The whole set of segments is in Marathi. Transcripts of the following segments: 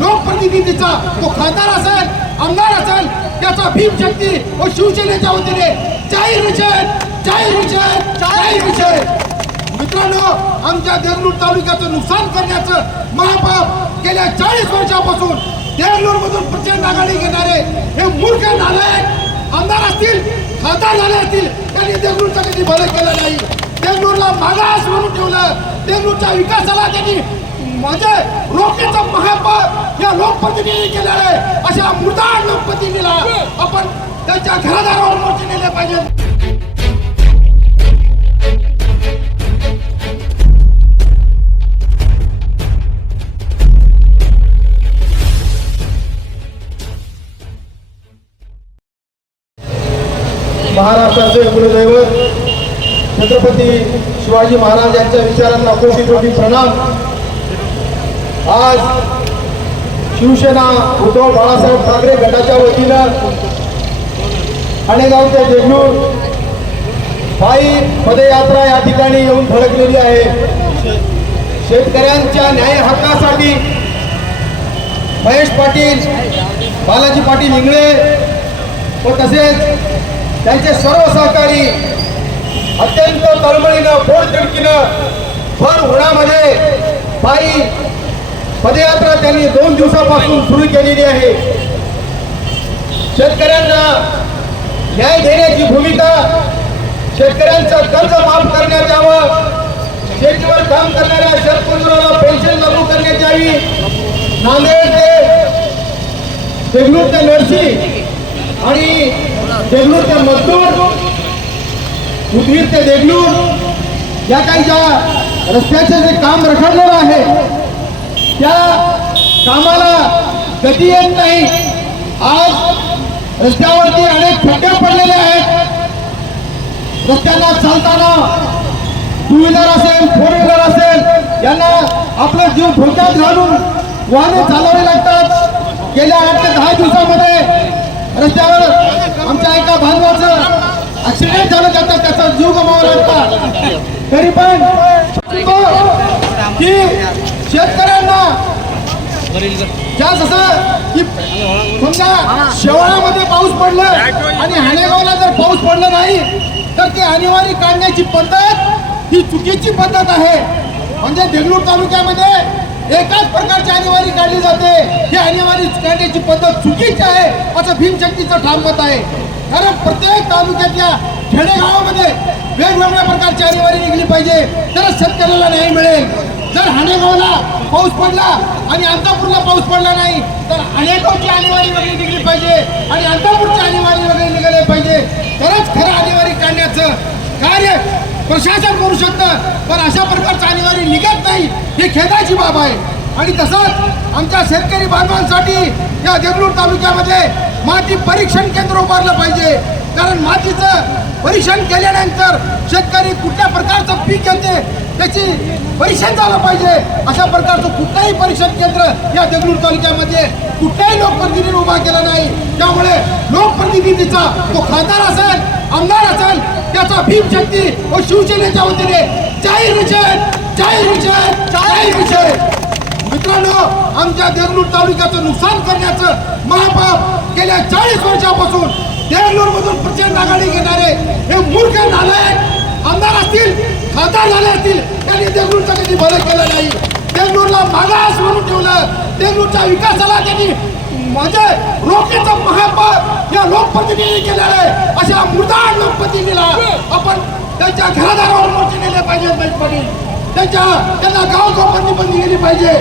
लोकप्रतिनिधीचा तो खासदार असेल आमदार असेल त्याचा भीमशक्ती व शिवसेनेच्या वतीने जाहीर विषय जाहीर विषय जाहीर विषय मित्रांनो आमच्या देगलूर तालुक्याचं नुकसान करण्याचं महापाप गेल्या चाळीस वर्षापासून देगलूर मधून प्रचंड आघाडी घेणारे हे मूर्ख नालायक आमदार असतील खासदार झाले असतील त्यांनी देगलूरचं कधी भलं केलं नाही. देगलूरला मागास म्हणून ठेवलं देगलूरच्या विकासाला त्यांनी म्हणजे रोखण्याचा महापाप या लोकप्रतिनिधी केलेला आहे. अशा मृदा लोकप्रतिनिधीला आपण त्यांच्या घरादारावर मोठे नेले पाहिजे. महाराष्ट्राचे कुलदैवत छत्रपती शिवाजी महाराज यांच्या विचारांना कोटी कोटी प्रणाम. आज शिवसेना उद्धव बाळासाहेब ठाकरे गटाच्या वतीनं ठाणेगाव ते देगलूर पायी पदयात्रा या ठिकाणी येऊन धडकलेली आहे. शेतकऱ्यांच्या न्याय हक्कासाठी महेश पाटील बालाजी पाटील इंगळे व तसेच त्यांचे सर्व सहकारी अत्यंत तळमळीनं पोटतिडकीनं भर उन्हामध्ये पायी पदयात्रा त्यांनी दोन दिवसापासून सुरू केलेली आहे. शेतकऱ्यांना न्याय देण्याची भूमिका शेतकऱ्यांचं कर्ज माफ करण्यात यावं शेतीवर काम करणाऱ्या शेतमजुराला पेन्शन लागू करण्यात यावी. नांदेड ते देगलूर ते नरसी आणि देगलूर ते मजदूर उदगीर ते देगलूर या काही ज्या रस्त्याचे जे काम रखडलेलं आहे त्या कामाला गती येत नाही. आज रस्त्यावरती अनेक खड्डे पडलेले आहेत. रस्त्याला चालताना टू व्हीलर असेल फोर व्हीलर असेल यांना आपला जीव धोक्यात घालून वाहने चालवावे लागतात. गेल्या आठ ते दहा दिवसामध्ये रस्त्यावर आमच्या एका बांधवाचं ऍक्सिडेंट झालं जातात त्याचा जीव गमावा लागतात तरी पण पाऊस पडला आणि हाणेगावला जर पाऊस पडला नाही तर ती आणीवारी काढण्याची पद्धत ही चुकीची पद्धत आहे. म्हणजे देगलूर तालुक्यामध्ये एकाच प्रकारची आणीवारी काढली जाते. ही आणीवारी काढण्याची पद्धत चुकीची आहे असं भीमशक्तीचं ठाम मत आहे. कारण प्रत्येक तालुक्यातल्या खेडेगावामध्ये वेगवेगळ्या प्रकारची आणीवारी निघली पाहिजे. तरच शेतकऱ्याला न्याय मिळेल. जर हाणेगावला पाऊस पडला आणि अंतापूरला पाऊस पडला नाही तर अनेकांची आणीवारी वेगळी निघली आणि अंतापूरची आणीवारी वगैरे निघाले पाहिजे. तरच खरं आणीवारी काढण्याचं कार्य प्रशासन करू शकतं. पण अशा प्रकारचं आणीवारी निघत नाही ही खेदाची बाब आहे. आणि तसंच आमच्या शेतकरी बांधवांसाठी या देगलूर तालुक्यामध्ये माती परीक्षण केंद्र उभारलं पाहिजे. कारण मातीचं परीक्षण केल्यानंतर शेतकरी कुठल्या प्रकारचं पीक घेते त्याची परीक्षण झालं पाहिजे. अशा प्रकारचं कुठलंही परीक्षण केंद्र या देगलूर तालुक्यामध्ये कुठल्याही लोकप्रतिनिधी उभा केला नाही. त्यामुळे लोकप्रतिनिधीचा तो खासदार असेल आमदार असेल त्याचा भीमशक्ती व शिवसेनेच्या वतीने जाहीर विषय जाहीर विषय जाहीर विषय मित्रांनो आमच्या देगलूर तालुक्याचं नुकसान करण्याचं महापाप गेल्या चाळीस वर्षापासून मधून प्रचंड आघाडी घेणारे हे मूर्ख नालायक आमदार असतील खासदार झाले असतील त्यांनी देगलूरचं कधी भलं केलं नाही. देगलूरला मागास म्हणून ठेवलं. देगलूरच्या विकासाला त्यांनी म्हणजे रोखण्याचा महापाप या लोकप्रतिनिधी केलेला आहे. अशा मुर्दार लोकप्रतिनिधीला आपण त्यांच्या घरादारावर मोर्चे नेले पाहिजेत महेश पाटील. त्यांच्या त्यांना गाव कंपनी बंदी केली पाहिजे.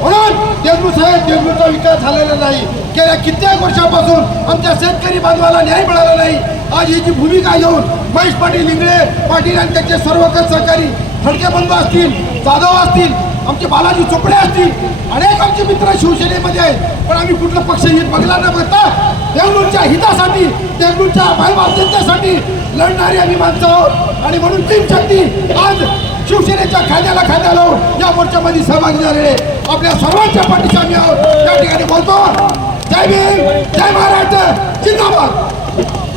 म्हणून देगलूर साहेब विकास झालेला नाही. गेल्या कित्येक वर्षापासून आमच्या शेतकरी बांधवाला न्याय मिळाला नाही. आज ही जी भूमिका घेऊन महेश पाटील इंगळे पाटील आणि त्यांचे सर्व सहकारी फडके बंधू असतील जाधव असतील आमचे बालाजी चोपडे असतील अनेक आमचे मित्र शिवसेनेमध्ये आहेत. पण आम्ही कुठलं पक्ष हित बघला न बघता देगलूरच्या हितासाठी देगलूरच्या मायबाप जनतेसाठी लढणारी आम्ही माणसं आहोत. आणि म्हणून तीन शक्ती आज शिवसेनेच्या खाद्याला खाद्या लावून या मोर्चामध्ये सहभागी झालेले आपल्या सर्वांच्या पाठीशी आम्ही आहोत. त्या ठिकाणी बोलतो. जय भीम जय महाराष्ट्र जिंदाबाद.